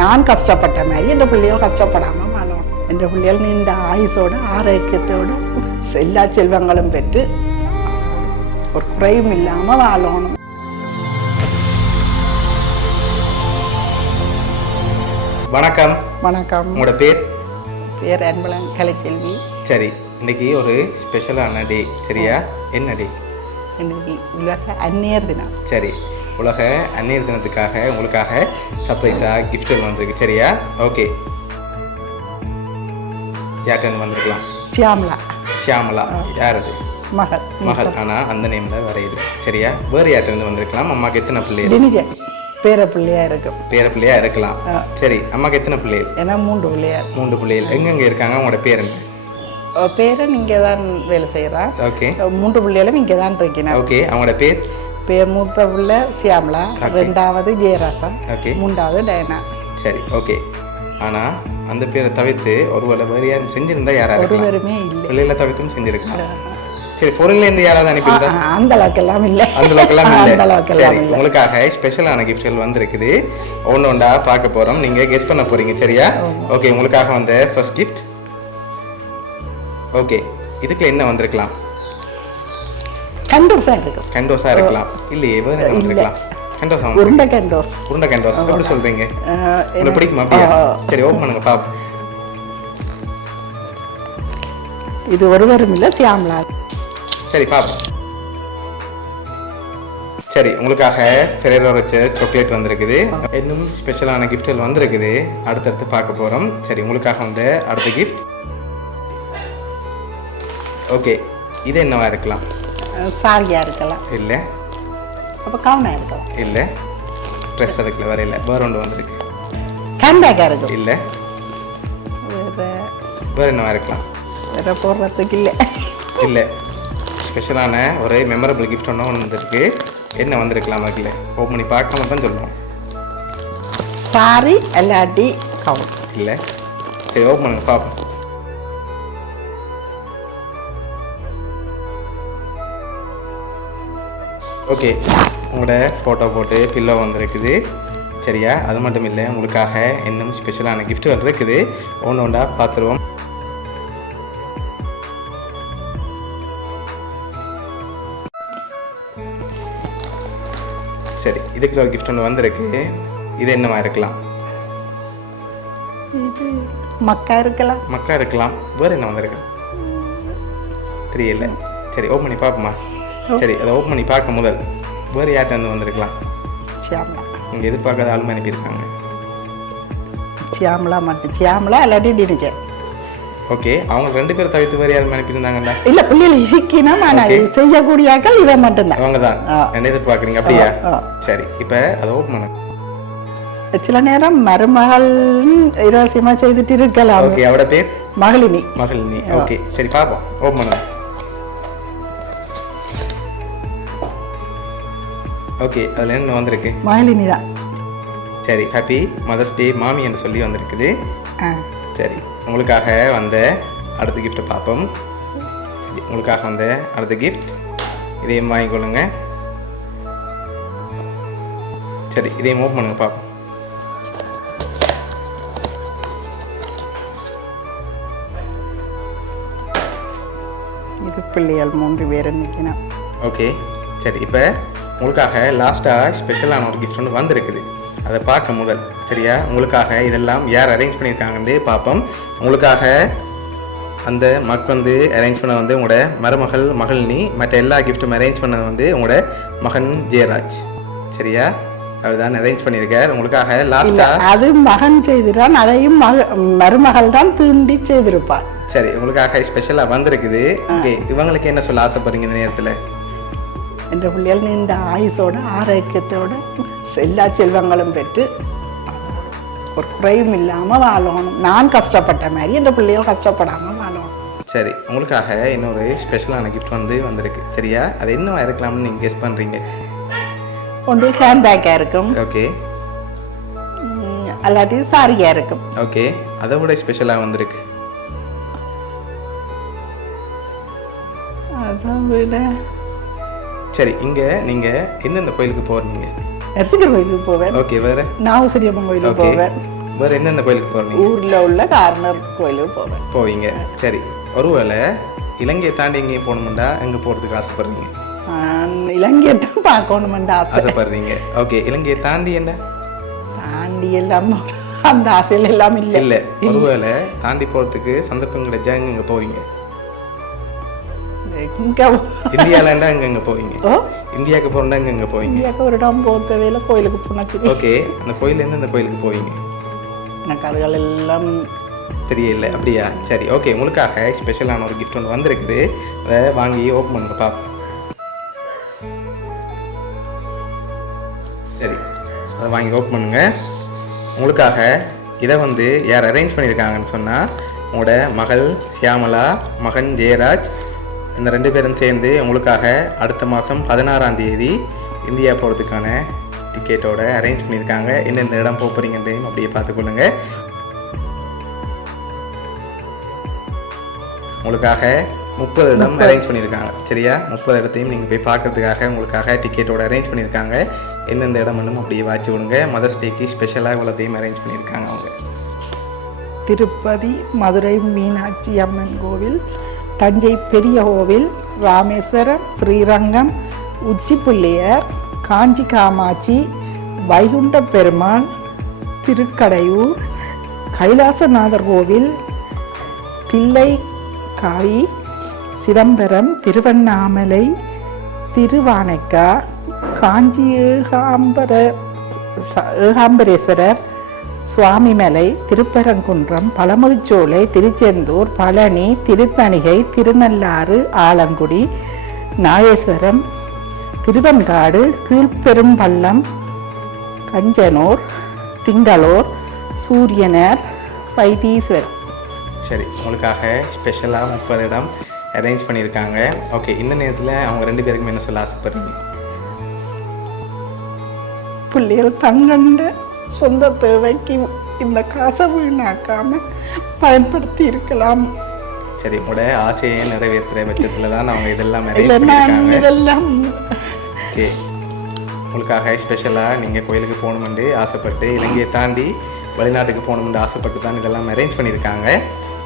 நான் கஷ்டப்பட்ட மாதிரி என் பிள்ளைகள் கஷ்டப்படாமல் வாழணும். என் பிள்ளைகள் நீண்ட ஆயுசோடு ஆரோக்கியத்தோடு எல்லா செல்வங்களும் பெற்று ஒரு குறையும் இல்லாமல் வாழணும். வணக்கம். வணக்கம். உங்களோட பேர்? பேர் அன்பழகன் கலைச்செல்வி. சரி, இன்னைக்கு ஒரு ஸ்பெஷலான டே, சரியா? என்ன டே? இன்னைக்கு உலக அந்நியர் தினம். சரி, உலக அந்நியர் தினத்துக்காக உங்களுக்காக சர்ப்ரைஸாக கிஃப்ட் வந்திருக்கு, சரியா? ஓகே, யார்கிட்ட வந்திருக்கலாம்? சியாமலா. ஷியாமலா யார் அது? மகள். மகள், ஆனால் அந்த நேமில் வரையுது, சரியா? வேறு யார்கிட்ட வந்திருக்கலாம்? அம்மாவுக்கு எத்தனை பிள்ளைகள்? பேர பிள்ளையா இருக்கும். பேர பிள்ளையா இருக்கலாம். சரி, அம்மாவுக்கு எத்தனை பிள்ளைகள்? ஏன்னா 3 பிள்ளையார். 3 பிள்ளைகள். எங்கெங்கே இருக்காங்க? உங்களோட பேரன்? பேரன் இங்கே தான் வேலை செய்கிறான். ஓகே. 3 பிள்ளைகளும் இங்கே தான் இருக்கிறான். ஓகே. அவங்களோட பேர்? மூத்த பிள்ளை சியாமலா, 2வது ஜெயராசா, ஓகே, 3வது டயனா. சரி, ஓகே. ஆனால் அந்த பேரை தவிர்த்து ஒருவேளை வேறு யாரும் செஞ்சிருந்தா யாராவது? ஒருவருமே இல்லை. பிள்ளைகளை தவிர்த்தும் செஞ்சிருக்காங்க. சரி, ஃபாரின்லேருந்து யாராவது அனுப்பியிருந்தா? அந்த அளவுக்கெல்லாம் இல்லை. அந்த அளவுக்கெல்லாம் இல்லை. அந்த அளவுக்கெல்லாம் இல்லை. உங்களுக்காக ஸ்பெஷலான கிஃப்ட்கள் வந்திருக்குது. ஒன்றா பார்க்க போகிறோம். நீங்கள் கெஸ் பண்ண போகிறீங்க, சரியா? ஓகே, உங்களுக்காக வந்த ஃபர்ஸ்ட் கிஃப்ட். ஓகே, இதுக்குள்ள என்ன வந்திருக்கலாம்? கண்டோஸா இருக்கும். கண்டோஸா இருக்கலாம். இல்லையே, வேறு என்ன வந்திருக்கலாம்? கண்டோஸா? உருண்டை கண்டோஸ். உருண்டை கண்டோஸ் எப்படி சொல்றீங்க? உங்களுக்கு பிடிக்குமா? அப்படியா? சரி, ஓப்பன் பண்ணுங்க பாப்போம். இது ஒருவரும் இல்லை, சியாமலா. சரி, பாப்போம். சரி, உங்களுக்காக ஃபெரேரோ ரோச்சர் சாக்லேட் வந்திருக்குது. இன்னும் ஸ்பெஷலான கிஃப்ட்கள் வந்திருக்குது, அடுத்தடுத்து பார்க்க போகிறோம். சரி, உங்களுக்காக வந்து அடுத்த கிஃப்ட். ஓகே, இது என்னவா இருக்கலாம்? சாரியா இருக்கலாம். இல்லை. அப்போ கவுனா இருக்கலாம். இல்லை. ட்ரெஸ் அதுக்குள்ள வர இல்லை. வேற ஒன்று வந்திருக்கு. ஹேண்ட்பேக்கா இருக்கும். இல்லை. வேற என்னவா இருக்கலாம்? வேற போடுறதுக்கு இல்லை. இல்லை. ஸ்பெஷலான ஒரு மெமரபிள் கிஃப்ட் ஒன்று வந்திருக்கு. என்ன வந்திருக்கலாம்? அதுக்குள்ள ஓப்பன் பண்ணி பார்க்காம தான் சொல்லுவோம். சாரி இல்லாட்டி கவுன். இல்லை. சரி, ஓப்பன் பண்ணுங்க பார்ப்போம். ஓகே, உங்களோட ஃபோட்டோ போட்டு பில்லோ வந்திருக்குது, சரியா? அது மட்டும் இல்லை, உங்களுக்காக இன்னும் ஸ்பெஷலான கிஃப்ட்கள் இருக்குது. ஒன்றா பார்த்துருவோம். சரி, இதுக்கு ஒரு கிஃப்ட் ஒன்று வந்திருக்கு. இது என்னவா இருக்கலாம்? இது மக்கா இருக்கலாம். மக்கா இருக்கலாம். வேறு என்ன வந்திருக்கு? தெரியல. சரி, ஓப்பன் பண்ணி பார்ப்போமா? சரி, அதை ஓப்பன் பண்ணி பார்க்க முதல் வேறு யார்கிட்ட வந்திருக்கலாம்? சியாமலா. நீங்கள் எதிர்பார்க்காத ஆளுமே அனுப்பியிருக்காங்க. சியாமலா மட்டும். சியாமலா இல்லாட்டி டினிக்க. ஓகே, அவங்க 2 பேர் தவிர்த்து வேறு யாரும் அனுப்பியிருந்தாங்கல்ல? இல்லை, பிள்ளைகள் இருக்கணும். ஆனால் செய்யக்கூடிய ஆக்கள் இவன் மட்டும்தான். அவங்க தான் என்ன எதிர்பார்க்குறீங்க? அப்படியா? சரி, இப்போ அதை ஓப்பன் பண்ண. சில நேரம் மருமகள் இரகசியமாக செய்துட்டு இருக்கலாம். ஓகே, அவட பேர்? மகளினி. மகளினி. ஓகே, சரி, பார்ப்போம். ஓப்பன் பண்ண. ஓகே, அதில் என்ன வந்திருக்கு? மகளினி தான். சரி, ஹாப்பி மதர்ஸ் டே மாமி என்று சொல்லி வந்திருக்குது. சரி, உங்களுக்காக வந்த அடுத்த கிஃப்ட்டை பார்ப்போம். சரி, உங்களுக்காக வந்த அடுத்த கிஃப்ட் இதையும் வாங்கிக்கொள்ளுங்க. சரி, இதையும் ஓப்பன் பண்ணுங்க பார்ப்போம். இது பிள்ளைகள் 3 பேர் நிற்கணும். ஓகே, சரி, இப்போ உங்களுக்காக லாஸ்ட்டாக ஸ்பெஷலான ஒரு கிஃப்ட் ஒன்று வந்திருக்குது. அதை பார்க்க முதல், சரியா? உங்களுக்காக இதெல்லாம் யார் அரேஞ்ச் பண்ணியிருக்காங்கன்னு பார்ப்போம். உங்களுக்காக அந்த வந்து அரேஞ்ச் பண்ண வந்து உங்களோட மருமகள் மகளினி, மற்ற எல்லா கிஃப்ட்டும் அரேஞ்ச் பண்ணது வந்து உங்களோட மகன் ஜெயராஜ், சரியா? அவர் தான் அரேஞ்ச் பண்ணியிருக்கார் உங்களுக்காக. லாஸ்ட்டாக அது மகன் செய்திருக்கான், அதையும் மருமகள் தான் தூண்டி செய்திருப்பார். சரி, உங்களுக்காக ஸ்பெஷலாக வந்திருக்குது. ஓகே, இவங்களுக்கு என்ன சொல்ல ஆசைப்படுறீங்க இந்த நேரத்தில்? என்ற பிள்ளைகள் நீண்ட ஆயுசோடு ஆரோக்கியத்தோடு எல்லா செல்வங்களும் பெற்று ஒரு குறையும் இல்லாமல் வாழணும். நான் கஷ்டப்பட்ட மாதிரி என்ற பிள்ளைகள் கஷ்டப்படாமல் வாழணும். சரி, உங்களுக்காக இன்னொரு ஸ்பெஷலான கிஃப்ட் வந்திருக்கு, சரியா? அது என்னவா இருக்கலாம்னு நீங்கள் கெஸ் பண்ணுறீங்க? ஒன்று ஹேண்ட்பேக்காக இருக்கும். ஓகே. அல்லாட்டி சாரியாக இருக்கும். ஓகே, அதை விட ஸ்பெஷலாக வந்திருக்கு. அதை விட சரி, இங்கே நீங்கள் எந்தெந்த கோயிலுக்கு போகிறீங்க? நரசிங்கர் கோயிலுக்கு போவேன். ஓகே, வேறு? நாகூசிரியம்மன் கோயிலுக்கு போவேன். வேறு எந்தெந்த கோயிலுக்கு போகிறீங்க? ஊரில் உள்ள கார்னர் கோயிலுக்கு போவேன். போவீங்க. சரி, ஒருவேளை இலங்கையை தாண்டி எங்கேயும் போகணுமெண்டா எங்கே போகிறதுக்கு ஆசைப்படுறீங்க? இலங்கையை தான் பார்க்கணுமெண்டு ஆசைப்படுறீங்க. ஓகே, இலங்கையை தாண்டி என்ன தாண்டி எல்லாம் அந்த ஆசையில் எல்லாம் இல்லை. ஒருவேளை தாண்டி போகிறதுக்கு சந்தர்ப்பம் கிடைச்சா எங்கே போவீங்க? இந்தியாவிலண்டா எங்கே போவீங்க? இந்தியாவுக்கு போகிறோம்னா எங்கே போவீங்க? இந்தியாவுக்கு ஒரு இடம் போகிற வேலை கோயிலுக்கு போனால். ஓகே, அந்த கோயிலேருந்து அந்த கோயிலுக்கு போவீங்க? எனக்கு அதுகள் எல்லாம் தெரியல. அப்படியா? சரி, ஓகே. உங்களுக்காக ஸ்பெஷலான ஒரு கிஃப்ட் ஒன்று வந்திருக்குது. அதை வாங்கி ஓப்பன் பண்ணுங்க பார்ப்போம். சரி, அதை வாங்கி ஓப்பன் பண்ணுங்க. உங்களுக்காக இதை வந்து யார் அரேஞ்ச் பண்ணியிருக்காங்கன்னு சொன்னால் உங்களோட மகள் சியாமலா, மகன் ஜெயராஜ், இந்த 2 பேரும் சேர்ந்து உங்களுக்காக அடுத்த மாதம் 16ஆம் தேதி இந்தியா போகிறதுக்கான டிக்கெட்டோட அரேஞ்ச் பண்ணியிருக்காங்க. எந்தெந்த இடம் போகிறீங்கன்றையும் அப்படியே பார்த்துக்கொள்ளுங்க. உங்களுக்காக 30 இடம் அரேஞ்ச் பண்ணியிருக்காங்க. சரியா? 30 இடத்தையும் நீங்கள் போய் பார்க்கறதுக்காக உங்களுக்காக டிக்கெட்டோட அரேஞ்ச் பண்ணியிருக்காங்க. எந்தெந்த இடம் வேணும் அப்படியே வாட்சி விடுங்க. மதர்ஸ் டேக்கு ஸ்பெஷலாக இவ்வளோத்தையும் அரேஞ்ச் பண்ணியிருக்காங்க அவங்க. திருப்பதி, மதுரை மீனாட்சி அம்மன் கோவில், தஞ்சை பெரிய கோவில், ராமேஸ்வரம், ஸ்ரீரங்கம், உச்சிப்புள்ளையர், காஞ்சி காமாட்சி, வைகுண்ட பெருமாள், திருக்கடையூர், கைலாசநாதர் கோவில், தில்லைக்காய், சிதம்பரம், திருவண்ணாமலை, திருவானைக்கா, காஞ்சி ஏகாம்பரேஸ்வரர், சுவாமிமலை, திருப்பரங்குன்றம், பழமுதிர்ச்சோலை, திருச்செந்தூர், பழனி, திருத்தணிகை, திருநள்ளாறு, ஆலங்குடி, நாகேஸ்வரம், திருவெண்காடு, கீழ்பெரும்பள்ளம், கஞ்சனூர், திங்களூர், சூரியனர், வைத்தீஸ்வரர். சரி, உங்களுக்காக ஸ்பெஷலாக 30 இடம் அரேஞ்ச் பண்ணியிருக்காங்க. ஓகே, இந்த நேரத்தில் அவங்க 2 பேருக்கும் என்ன சொல்ல ஆசைப்படுறீங்க? பிள்ளைகள் தங்கண்ட சொந்த தேவைக்கு இந்த காசை வீணாக்காமல் பயன்படுத்தி இருக்கலாம். சரி, உங்களோட ஆசையை நிறைவேற்றுற பட்சத்தில் தான் அவங்க இதெல்லாம் அரேஞ்ச் பண்ணியிருக்காங்க. ஓகே, உங்களுக்காக ஸ்பெஷலாக நீங்கள் கோயிலுக்கு போகணுமென்று ஆசைப்பட்டு, இலங்கையை தாண்டி வெளிநாட்டுக்கு போகணுமென்று ஆசைப்பட்டு தான் இதெல்லாம் அரேஞ்ச் பண்ணியிருக்காங்க.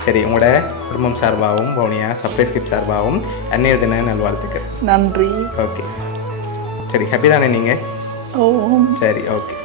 சரி, உங்களோட குடும்பம் சார்பாகவும் பவுனியா சர்ப்ரைஸ் கிஃப்ட் சார்பாகவும் அன்னையர் தின நல்வாழ்த்துக்கள். நன்றி. ஓகே, சரி, ஹாப்பி தானே நீங்கள்? ஓ, சரி, ஓகே.